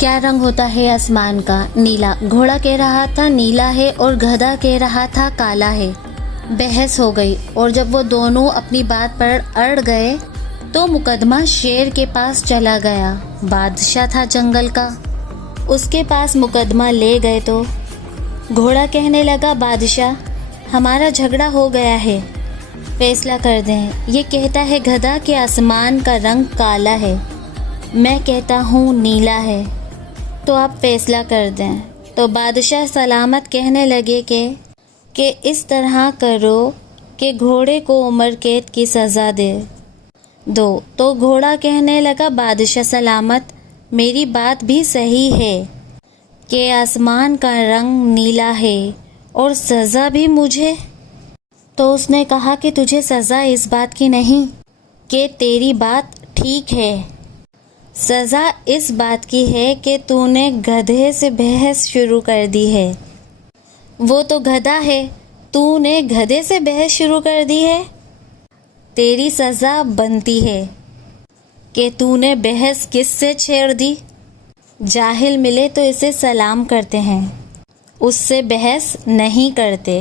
क्या रंग होता है आसमान का? नीला। घोड़ा कह रहा था नीला है और गधा कह रहा था काला है। बहस हो गई और जब वो दोनों अपनी बात पर अड़ गए तो मुकदमा शेर के पास चला गया। बादशाह था जंगल का, उसके पास मुकदमा ले गए तो घोड़ा कहने लगा, बादशाह हमारा झगड़ा हो गया है, फैसला कर दें। ये कहता है गधा कि आसमान का रंग काला है, मैं कहता हूँ नीला है, तो आप फैसला कर दें। तो बादशाह सलामत कहने लगे कि इस तरह करो कि घोड़े को उम्र कैद की सज़ा दो। तो घोड़ा कहने लगा, बादशाह सलामत मेरी बात भी सही है कि आसमान का रंग नीला है और सज़ा भी मुझे। तो उसने कहा कि तुझे सज़ा इस बात की नहीं कि तेरी बात ठीक है, सज़ा इस बात की है कि तूने गधे से बहस शुरू कर दी है। वो तो गधा है, तूने गधे से बहस शुरू कर दी है। तेरी सज़ा बनती है कि तूने बहस किससे छेड़ दी। जाहिल मिले तो इसे सलाम करते हैं, उससे बहस नहीं करते।